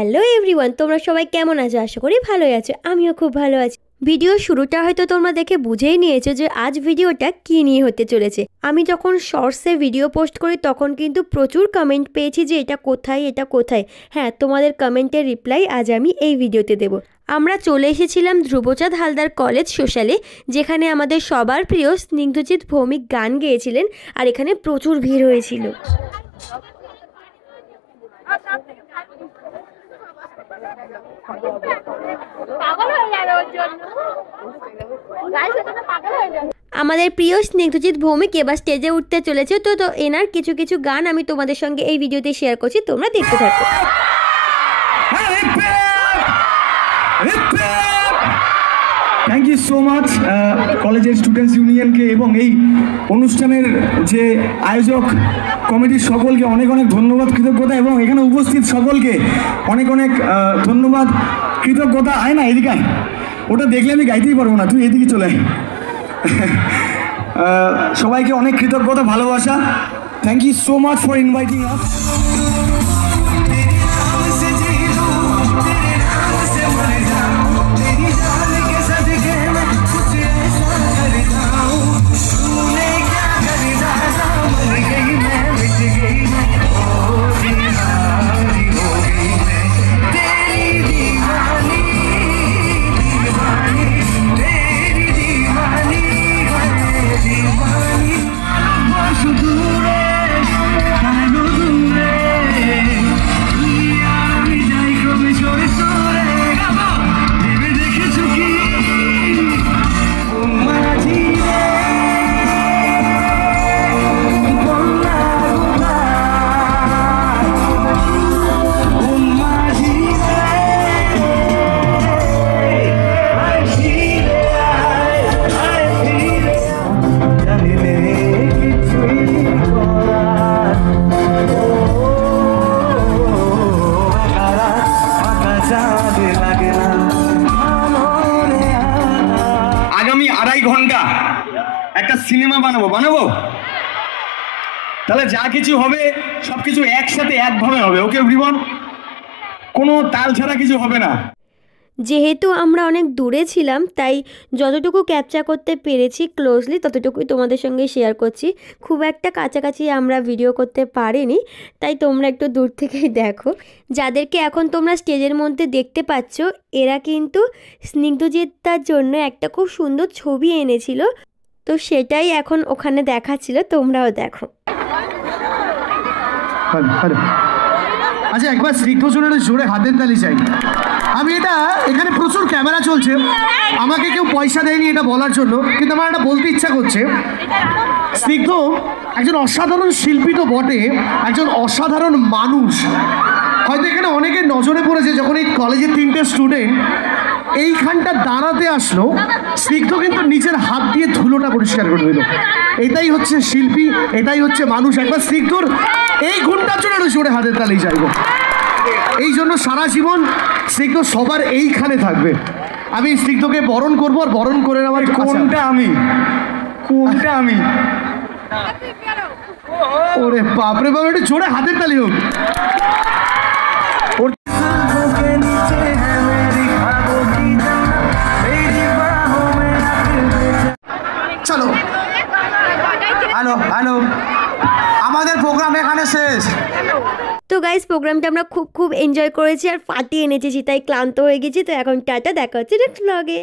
Hello everyone, তোমরা সবাই কেমন আছো? আশা করি ভালোই আছো। আমিও খুব ভালো আছি। ভিডিও শুরুটা হয়তো তোমরা দেখে বুঝেই নিয়েছো যে আজ ভিডিওটা কী নিয়ে হতে চলেছে। আমি যখন শর্টসে ভিডিও পোস্ট করি তখন কিন্তু প্রচুর কমেন্ট পেয়েছি যে এটা কোথায়, এটা কোথায়। হ্যাঁ, তোমাদের কমেন্টের রিপ্লাই আজ আমি এই ভিডিওতে দেবো। আমরা চলে এসেছিলাম ধ্রুবচাঁদ হালদার কলেজ সোশ্যালে, যেখানে আমাদের সবার প্রিয় স্নিগ্ধজিৎ ভৌমিক গান গেয়েছিলেন, আর এখানে প্রচুর ভিড় হয়েছিল। আমাদের প্রিয় স্নিগ্ধজিৎ ভৌমিক এবার স্টেজে উঠতে চলেছে, তো এনার কিছু কিছু গান আমি তোমাদের সঙ্গে এই ভিডিওতে শেয়ার করছি, তোমরা দেখতে থাকো। থ্যাংক ইউ সো মাচ কলেজের স্টুডেন্টস ইউনিয়নকে এবং এই অনুষ্ঠানের যে আয়োজক কমিটির সকলকে অনেক অনেক ধন্যবাদ, কৃতজ্ঞতা, এবং এখানে উপস্থিত সকলকে অনেক অনেক ধন্যবাদ, কৃতজ্ঞতা। আয় না এদিকে, ওটা দেখলে আমি গাইতেই পারবো না, তুই এদিকে চলে আয়। সবাইকে অনেক কৃতজ্ঞতা, ভালোবাসা। Thank you so much for inviting us. আগামী 2.5 ঘন্টা একটা সিনেমা বানাবো, তাহলে যা কিছু হবে সবকিছু একসাথে একভাবে হবে। ওকে এভরিওয়ান, কোনো তাল ছাড়া কিছু হবে না। যেহেতু আমরা অনেক দূরে ছিলাম, তাই যতটুকু ক্যাপচার করতে পেরেছি ক্লোজলি ততটুকুই তোমাদের সঙ্গে শেয়ার করছি। খুব একটা কাছাকাছি আমরা ভিডিও করতে পারিনি, তাই তোমরা একটু দূর থেকেই দেখো। যাদেরকে এখন তোমরা স্টেজের মধ্যে দেখতে পাচ্ছ, এরা কিন্তু স্নিগ্ধজিৎদার জন্য একটা খুব সুন্দর ছবি এনেছিল, তো সেটাই এখন ওখানে দেখাচ্ছিল, তোমরাও দেখো। আচ্ছা, একবার স্নিগ্ধজনের জোরে হাতের তালি চাই। আমি এখানে প্রচুর ক্যামেরা চলছে, আমাকে কেউ পয়সা দেয়নি এটা বলার জন্য, কিন্তু আমার এটা বলতে ইচ্ছা করছে। স্নিগ্ধ একজন অসাধারণ শিল্পী তো বটে, একজন অসাধারণ মানুষ। হয়তো এখানে অনেকের নজরে পড়েছে যখন এই কলেজের 3টে স্টুডেন্ট এইখানটা দাঁড়াতে আসলো, স্নিগ্ধ কিন্তু নিজের হাত দিয়ে ধুলোটা পরিষ্কার করে দিল। এটাই হচ্ছে শিল্পী, এটাই হচ্ছে মানুষ। একবার স্নিগ্ধর এই ঘন্টার জন্য জোরে হাতের তালি চাইব। এই জন্য সারা জীবন স্নিগ্ধ সবার এইখানে থাকবে। আমি স্নিগ্ধকে বরণ করবো, আর বরণ করে নেওয়ার কোনটা আমি ওরে বাপরে বাপ, একটু জোরে হাতের তালি হোক। চলো, হ্যালো হ্যালো, আমাদের প্রোগ্রাম এখানে শেষ। তো গাইস, প্রোগ্রামটা আমরা খুব এনজয় করেছি আর ফাটিয়ে এনেছি, তাই ক্লান্ত হয়ে গেছি। তো এখন টাটা, দেখা হচ্ছে নেক্সট ব্লগে।